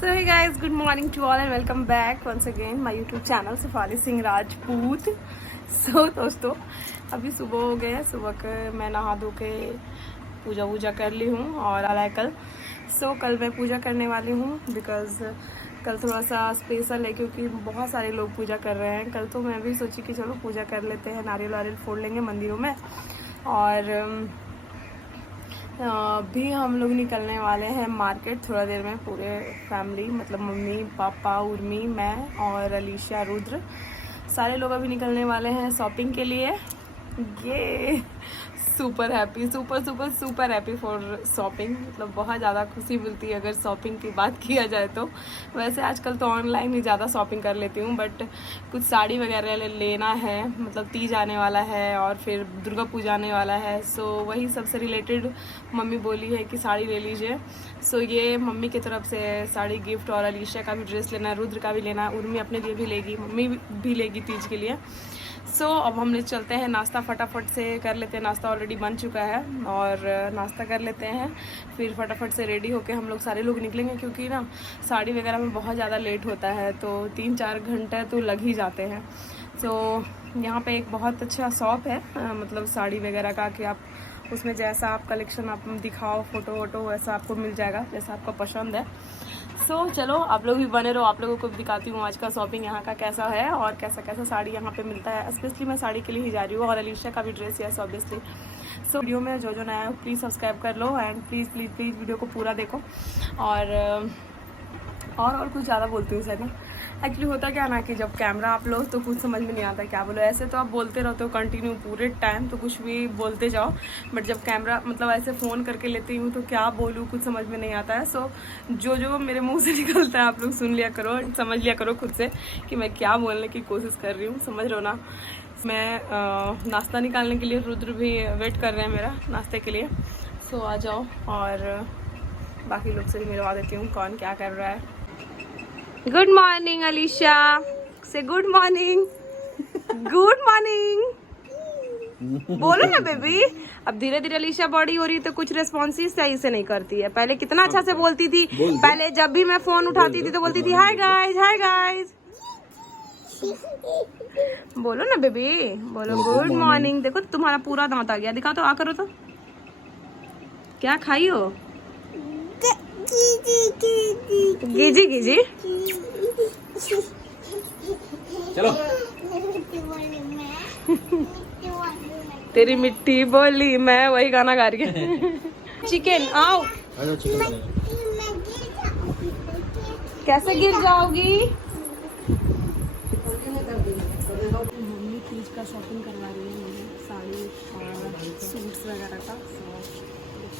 So hey guys, good morning to all and welcome back once again my YouTube channel Shefali Singh Rajput. So दोस्तों अभी सुबह हो गए, सुबह के मैं नहा धो के पूजा वूजा कर ली हूँ और कल कल मैं पूजा करने वाली हूँ बिकॉज़ कल थोड़ा सा स्पेशल है क्योंकि बहुत सारे लोग पूजा कर रहे हैं। कल तो मैं भी सोची कि चलो पूजा कर लेते हैं, नारियल वारियल फोड़ लेंगे मंदिरों में। और अभी हम लोग निकलने वाले हैं मार्केट थोड़ा देर में, पूरे फैमिली मतलब मम्मी पापा उर्मी मैं और अलीशा रुद्र सारे लोग अभी निकलने वाले हैं शॉपिंग के लिए। ये super happy super happy for shopping, मतलब बहुत ज़्यादा खुशी मिलती है अगर शॉपिंग की बात किया जाए तो। वैसे आजकल तो ऑनलाइन ही ज़्यादा शॉपिंग कर लेती हूँ, बट कुछ साड़ी वगैरह लेना है, मतलब तीज आने वाला है और फिर दुर्गा पूजा आने वाला है। सो वही सबसे रिलेटेड मम्मी बोली है कि साड़ी ले लीजिए। सो ये मम्मी की तरफ से साड़ी गिफ्ट, और अलीशा का भी ड्रेस लेना है, रुद्र का भी लेना है, उर्मी अपने लिए भी लेगी, मम्मी भी लेगी तीज के लिए। सो अब हम लोग चलते हैं, नाश्ता फटाफट से कर लेते हैं, नाश्ता ऑलरेडी बन चुका है और नाश्ता कर लेते हैं, फिर फटाफट से रेडी होके हम लोग सारे लोग निकलेंगे क्योंकि ना साड़ी वगैरह में बहुत ज़्यादा लेट होता है, तो 3-4 घंटे तो लग ही जाते हैं। सो यहाँ पे एक बहुत अच्छा शॉप है मतलब साड़ी वगैरह का, कि आप उसमें जैसा आप कलेक्शन आप दिखाओ फोटो वोटो वैसा आपको मिल जाएगा जैसा आपको पसंद है। सो चलो आप लोग भी बने रहो, आप लोगों को दिखाती हूँ आज का शॉपिंग यहाँ का कैसा है और कैसा कैसा साड़ी यहाँ पे मिलता है। स्पेशली मैं साड़ी के लिए ही जा रही हूँ और अलीशा का भी ड्रेस है ऑब्वियसली। सो वीडियो में जो नया है प्लीज़ सब्सक्राइब कर लो एंड प्लीज़ वीडियो को पूरा देखो। और कुछ ज़्यादा बोलती हूँ सर ना, एक्चुअली होता क्या ना कि जब कैमरा आप लो तो कुछ समझ में नहीं आता क्या बोलो। ऐसे तो आप बोलते रहते हो कंटिन्यू पूरे टाइम, तो कुछ भी बोलते जाओ, बट जब कैमरा मतलब ऐसे फ़ोन करके लेती हूँ तो क्या बोलूँ कुछ समझ में नहीं आता है। सो जो मेरे मुंह से निकलता है आप लोग सुन लिया करो, समझ लिया करो खुद से कि मैं क्या बोलने की कोशिश कर रही हूँ, समझ रहे हो ना। मैं नाश्ता निकालने के लिए, रुद्र भी वेट कर रहे हैं मेरा नाश्ते के लिए। सो आ जाओ और बाकी लोग से भी मिलवा देती हूँ कौन क्या कर रहा है। गुड मॉर्निंग अलीशा, से गुड मॉर्निंग बोलो ना बेबी। अब धीरे धीरे अलीशा बड़ी हो रही है तो कुछ रिस्पॉन्सिव सही से नहीं करती है। पहले कितना अच्छा से बोलती थी, पहले जब भी मैं फोन उठाती थी तो बोलती थी हाय गाइस। बोलो ना बेबी, बोलो गुड मॉर्निंग। देखो तुम्हारा पूरा दांत आ गया, दिखा तो, आ करो तो। क्या खाई हो? गिजी चलो। तेरी मिट्टी बोली मैं वही गाना गा रही है। चिकन आओ। कैसे गिर जाओगी? मम्मी तीज का शॉपिंग करवा रही है मुझे, साड़ी और सूट्स वगैरह का।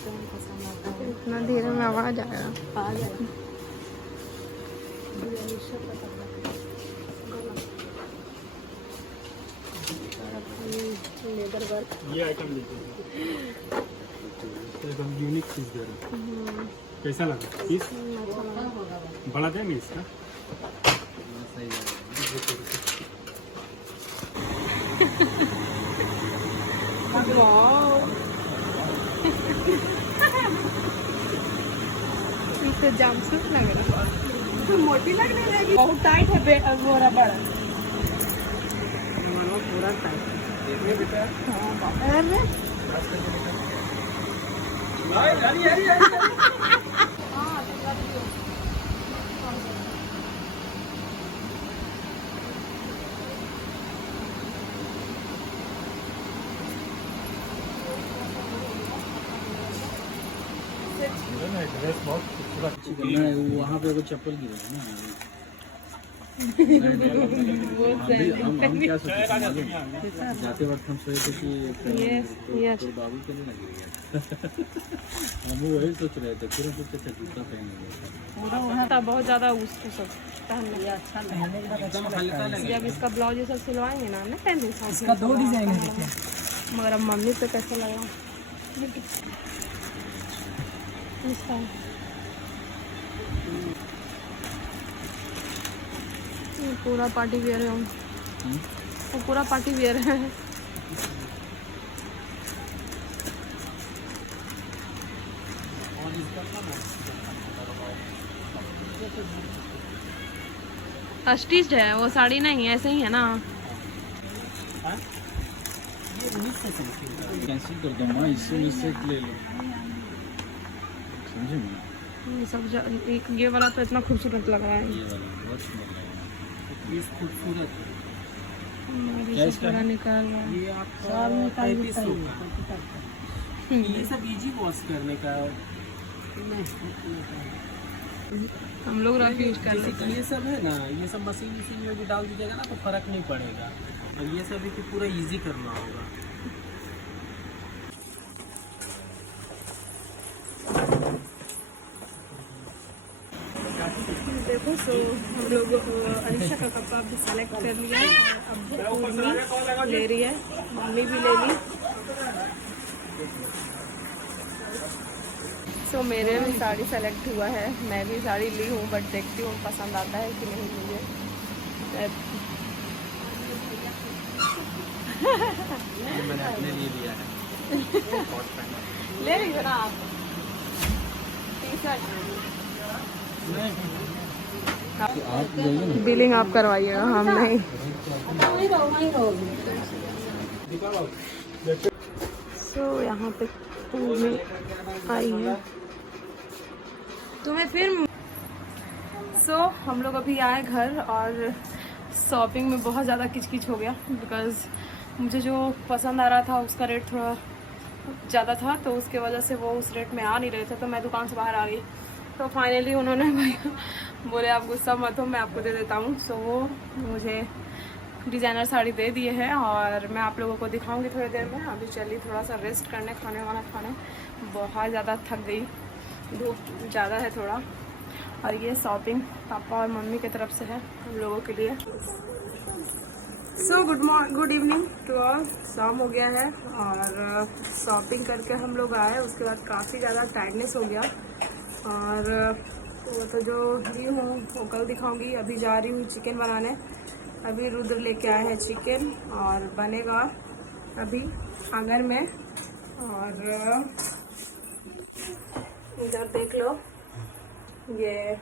पसंद आता है, इतना धीरे में आवाज आएगा, आ जाएगा। लेदर वर्क, ये आइटम लीजिए, एकदम यूनिक चीज दे रहे हैं। कैसा लगा पीस? बड़ा देंगे इसका? सही है। जामसूट लग रहा है, मोटी लगने लगी, बहुत टाइट है वो रबड़, पूरा टाइट है। वहाँ पे वो चप्पल गिरा है ना। हम क्या सोचे जाते वक्त हम सोचे कि बाबू के लिए लगेगा। हम वही सोच रहे थे, फिर हम सोचे थे जूता पहनेंगे। बहुत ज्यादा उसको सब पहनना अच्छा लगेगा। जब इसका ब्लाउज ये सब सिलवाएंगे ना पहनने, इसका 2 डिजाइन है, मगर अब मम्मी पे कैसा लगा इसका। पूरा पार्टी वेयर है, वो पूरा पार्टी वेयर है। स्टिच्ड है वो साड़ी, नहीं ऐसे ही है ना। कैंसिल कर दो माँ, इसमें से ले लो, समझे मैं? ये सब ये वाला तो इतना खूबसूरत लग रहा है। ये वाला बहुत सुंदर लग रहा है, ये खूबसूरत है। क्या इसका निकाल रहा है? ये आपका 3500 का। ये सब इजी वॉश करने का। हम लोग रफ यूज कर जैसे लेते कि ये सब है ना, ये सब मशीन में भी डाल दीजिएगा ना तो फर्क नहीं पड़ेगा। और ये सब भी पूरा इजी करना होगा। देखो। सो हम लोग अलीशा का कपड़ा भी सेलेक्ट कर लिया है, अब उर्मी ले रही है, मम्मी भी ले ली। सो मेरे भी साड़ी सेलेक्ट हुआ है, मैं भी साड़ी ली हूँ, बट देखती हूँ पसंद आता है कि नहीं मुझे। मैंने अपने लिए लिया है। ले रही हो ना आप टी-शर्ट? बिलिंग आप करवाइएगा, हम नहीं। सो यहाँ पे में आई है तुम्हें फिर। सो हम लोग अभी आए घर और शॉपिंग में बहुत ज़्यादा किचकिच हो गया, बिकॉज़ मुझे जो पसंद आ रहा था उसका रेट थोड़ा ज़्यादा था, तो उसके वजह से वो उस रेट में आ नहीं रहे थे, तो मैं दुकान से बाहर आ गई। तो फाइनली उन्होंने भैया बोले आप गुस्सा मत हो, मैं आपको दे देता हूँ। सो वो मुझे डिज़ाइनर साड़ी दे दिए है और मैं आप लोगों को दिखाऊंगी थोड़ी देर में। अभी चलिए थोड़ा सा रेस्ट करने, खाने वाला खाने, बहुत ज़्यादा थक गई, धूप ज़्यादा है थोड़ा। और ये शॉपिंग पापा और मम्मी की तरफ से है हम लोगों के लिए। So good evening to all. शाम हो गया है और शॉपिंग करके हम लोग आए, उसके बाद काफ़ी ज़्यादा टायर्डनेस हो गया और वो तो जो ली हूँ वो कल दिखाऊंगी। अभी जा रही हूँ चिकन बनाने, अभी रुद्र लेके आए हैं चिकन और बनेगा अभी आंगन में। और इधर देख लो, ये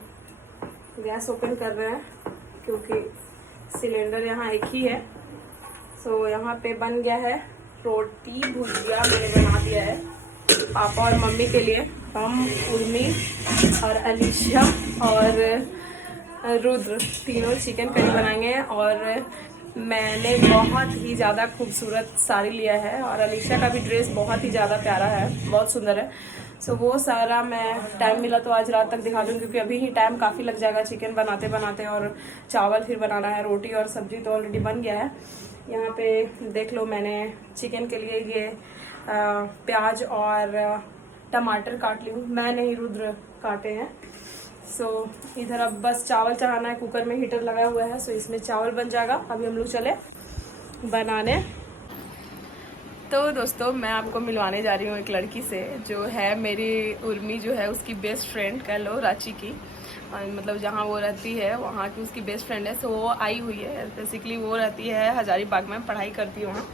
गैस ओपन कर रहे हैं क्योंकि सिलेंडर यहाँ एक ही है। सो यहाँ पे बन गया है रोटी भुजिया, मैंने बना दिया है पापा और मम्मी के लिए। हम उर्मी और अलीशा और रुद्र तीनों चिकन करी बनाएंगे। और मैंने बहुत ही ज़्यादा खूबसूरत साड़ी लिया है और अलीशा का भी ड्रेस बहुत ही ज़्यादा प्यारा है, बहुत सुंदर है। सो वो सारा मैं टाइम मिला तो आज रात तक दिखा दूँ, क्योंकि अभी ही टाइम काफ़ी लग जाएगा चिकन बनाते बनाते, और चावल फिर बनाना है, रोटी और सब्जी तो ऑलरेडी बन गया है। यहाँ पे देख लो, मैंने चिकन के लिए ये प्याज और टमाटर काट ली हूँ, मैं नहीं रुद्र काटे हैं। सो इधर अब बस चावल चढ़ाना है, कुकर में हीटर लगा हुआ है, सो इसमें चावल बन जाएगा। अभी हम लोग चले बनाने। तो दोस्तों मैं आपको मिलवाने जा रही हूँ एक लड़की से, जो है मेरी उर्मी जो है उसकी बेस्ट फ्रेंड कह लो, रांची की, मतलब जहाँ वो रहती है वहाँ की उसकी बेस्ट फ्रेंड है। सो वो आई हुई है, बेसिकली वो रहती है हजारीबाग में, पढ़ाई करती है वहाँ,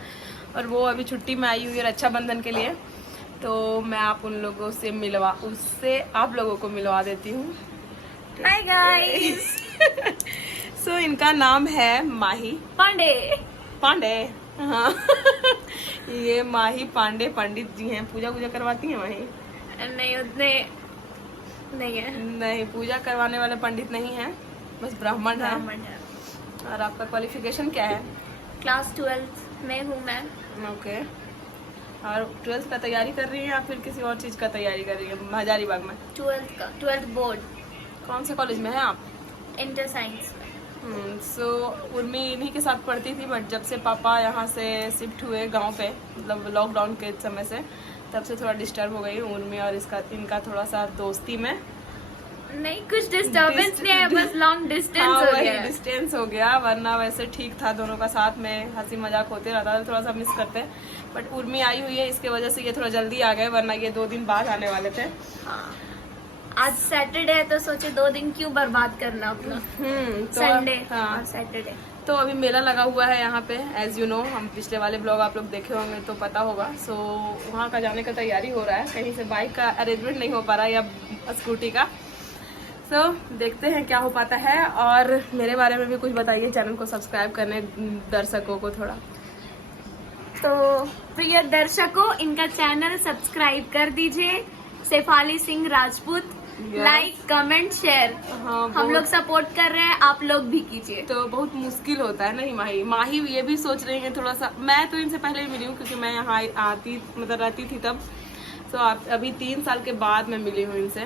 और वो अभी छुट्टी में आई हुई है रक्षाबंधन के लिए। तो मैं आप उन लोगों से उससे आप लोगों को मिलवा देती हूँ। Hi guys. सो इनका नाम है माही पांडे। हाँ। ये माही पांडे पंडित जी हैं, पूजा करवाती हैं माही? नहीं, उतने नहीं है। नहीं, पूजा करवाने वाले पंडित नहीं हैं, बस ब्राह्मण है। और आपका क्वालिफिकेशन क्या है? क्लास 12 में हूँ मैं। ओके। और 12th का तैयारी कर रही है या फिर किसी और चीज़ का तैयारी कर रही है हजारीबाग में? 12th board. कौन से कॉलेज में है आप? Inter science. सो उर्मी इन्हीं के साथ पढ़ती थी, बट जब से पापा यहाँ से शिफ्ट हुए गांव पे, मतलब लॉकडाउन के समय से, तब से थोड़ा डिस्टर्ब हो गई उर्मी और इनका थोड़ा सा दोस्ती में। नहीं, कुछ डिस्टर्बेंस नहीं है, बस लॉन्ग डिस्टेंस हो गया। डिस्टेंस हो गया, वरना वैसे ठीक था, दोनों का साथ में हंसी मजाक होते रहता था, थोड़ा सा मिस करते। बट उर्मी आई हुई है, इसके वजह से ये थोड़ा जल्दी आ गए, वरना ये 2 दिन बाद आने वाले थे। हाँ, आज सैटरडे है तो सोचे 2 दिन क्यों बर्बाद करना अपना। तो संडे हाँ और सैटरडे। तो अभी मेला लगा हुआ है यहाँ पे, एज यू नो, हम पिछले वाले ब्लॉग आप लोग देखे होंगे तो पता होगा। सो वहाँ का जाने का तैयारी हो रहा है, कहीं से बाइक का अरेंजमेंट नहीं हो पा रहा है या स्कूटी का। तो देखते हैं क्या हो पाता है, और मेरे बारे में भी कुछ बताइए, चैनल को सब्सक्राइब करने दर्शकों को थोड़ा। तो प्रिय दर्शकों, इनका चैनल सब्सक्राइब कर दीजिए, Shefali Singh Rajput. Like comment share, हाँ, हम लोग सपोर्ट कर रहे हैं, आप लोग भी कीजिए। तो बहुत मुश्किल होता है नहीं माही ये भी सोच रही है थोड़ा सा। मैं तो इनसे पहले ही मिली हूँ क्योंकि मैं यहाँ आती मतलब रहती थी तब। तो अभी 3 साल के बाद मैं मिली हूँ इनसे।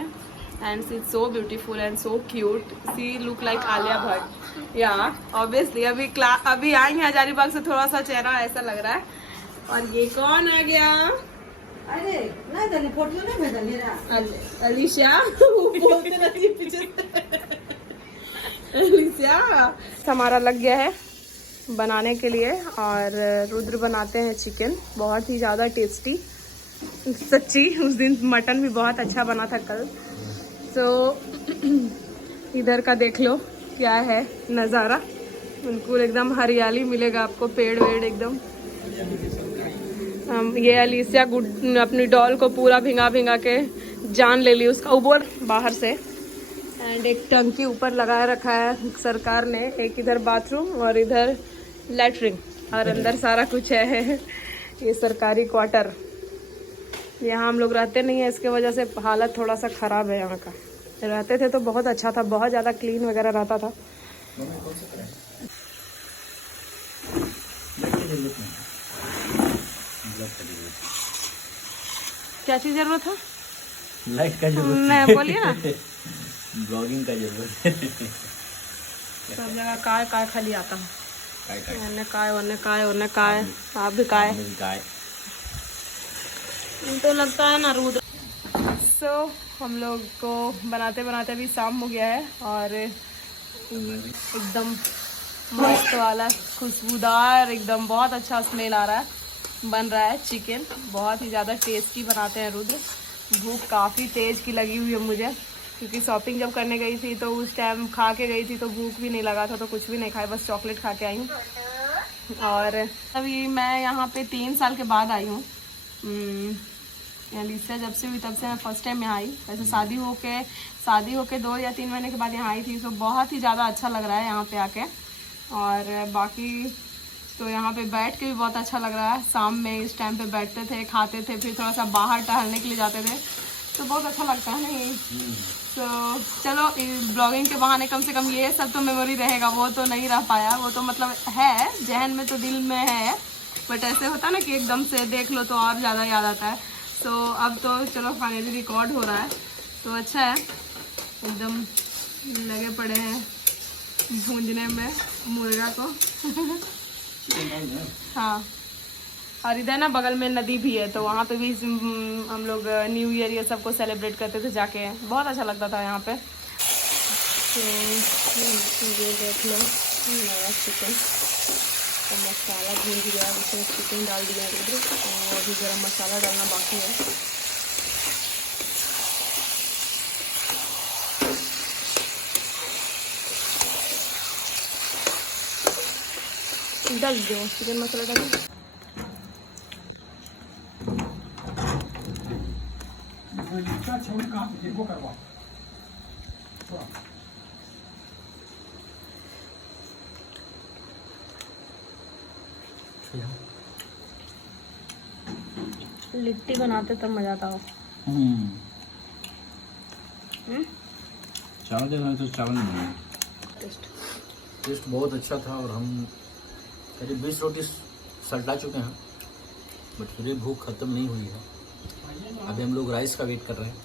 And she is so beautiful and so cute, she look like Alia Bhatt. या ऑब्वियसली अभी आई हैं हजारीबाग से, थोड़ा सा चेहरा ऐसा लग रहा है। और ये कौन आ गया? अरे नहीं फोटो नहीं भेजल रा अलीशा बोलते रहती है पीछे से। अलीशा हमारा लग गया है बनाने के लिए, और रुद्र बनाते हैं चिकन, बहुत ही ज़्यादा टेस्टी। सच्ची उस दिन मटन भी बहुत अच्छा बना था कल। तो इधर का देख लो क्या है नज़ारा, बिल्कुल एकदम हरियाली मिलेगा आपको, पेड़ वेड़ एकदम। ये अलीसिया अपनी डॉल को पूरा भिंगा के जान ले ली उसका ऊपर बाहर से। एंड एक टंकी ऊपर लगाए रखा है सरकार ने, एक इधर बाथरूम और इधर लैट्रिन, और अंदर सारा कुछ है। ये सरकारी क्वार्टर, यहाँ हम लोग रहते नहीं है, इसके वजह से हालत थोड़ा सा ख़राब है यहाँ का। रहते थे तो बहुत अच्छा था, बहुत ज़्यादा क्लीन वगैरह रहता था। क्या चीज़ जरूरत है? लाइट का जरूरत नहीं बोलिए ना। ब्लॉगिंग का जरूरत है। सब जगह काय काय खाली आता है, काय वरने काय वरने काय वरने काय, आप भी काय। काय तो लगता है ना रुद्र। सो हम लोग को बनाते बनाते अभी शाम हो गया है, और एकदम मस्त वाला खुशबूदार, एकदम बहुत अच्छा स्मेल आ रहा है। बन रहा है चिकन, बहुत ही ज़्यादा टेस्टी बनाते हैं रुद्र। भूख काफ़ी तेज़ की लगी हुई है मुझे, क्योंकि शॉपिंग जब करने गई थी तो उस टाइम खा के गई थी तो भूख भी नहीं लगा था, तो कुछ भी नहीं खाया, बस चॉकलेट खा के आई हूँ। और अभी मैं यहाँ पे 3 साल के बाद आई हूँ। अलीसिया जब से हुई तब से मैं फर्स्ट टाइम यहाँ आई। वैसे शादी होके 2 या 3 महीने के बाद यहाँ आई थी, तो बहुत ही ज़्यादा अच्छा लग रहा है यहाँ पे आके। और बाकी तो यहाँ पे बैठ के भी बहुत अच्छा लग रहा है। शाम में इस टाइम पे बैठते थे, खाते थे, फिर थोड़ा सा बाहर टहलने के लिए जाते थे, तो बहुत अच्छा लगता है नहीं। तो चलो ब्लॉगिंग के बहाने कम से कम ये सब तो मेमोरी रहेगा। वो तो नहीं रह पाया, वो तो मतलब है जहन में, तो दिल में है, बट ऐसे होता है ना कि एकदम से देख लो तो और ज़्यादा याद आता है। तो अब तो चलो फाइनली रिकॉर्ड हो रहा है, तो अच्छा है। एकदम लगे पड़े हैं भूंजने में मुर्गा को। हाँ, और इधर ना बगल में नदी भी है, तो वहाँ पे भी हम लोग न्यू ईयर ये सबको सेलिब्रेट करते थे जाके, बहुत अच्छा लगता था यहाँ पे। तो ये देख लो नया चिकन तो मसाला भून गया, उसमें चिकन डाल दिया इधर, और अभी गरम मसाला डालना बाकी है। डाल दो चिकन मसाला, डाल दो। लिट्टी बनाते तब मजा आता हो। चावल देना तो चावल नहीं बना। टेस्ट बहुत अच्छा था, और हम करीब 20 रोटी सल्टा चुके हैं, बट फिर भी भूख खत्म नहीं हुई है। अभी हम लोग राइस का वेट कर रहे हैं।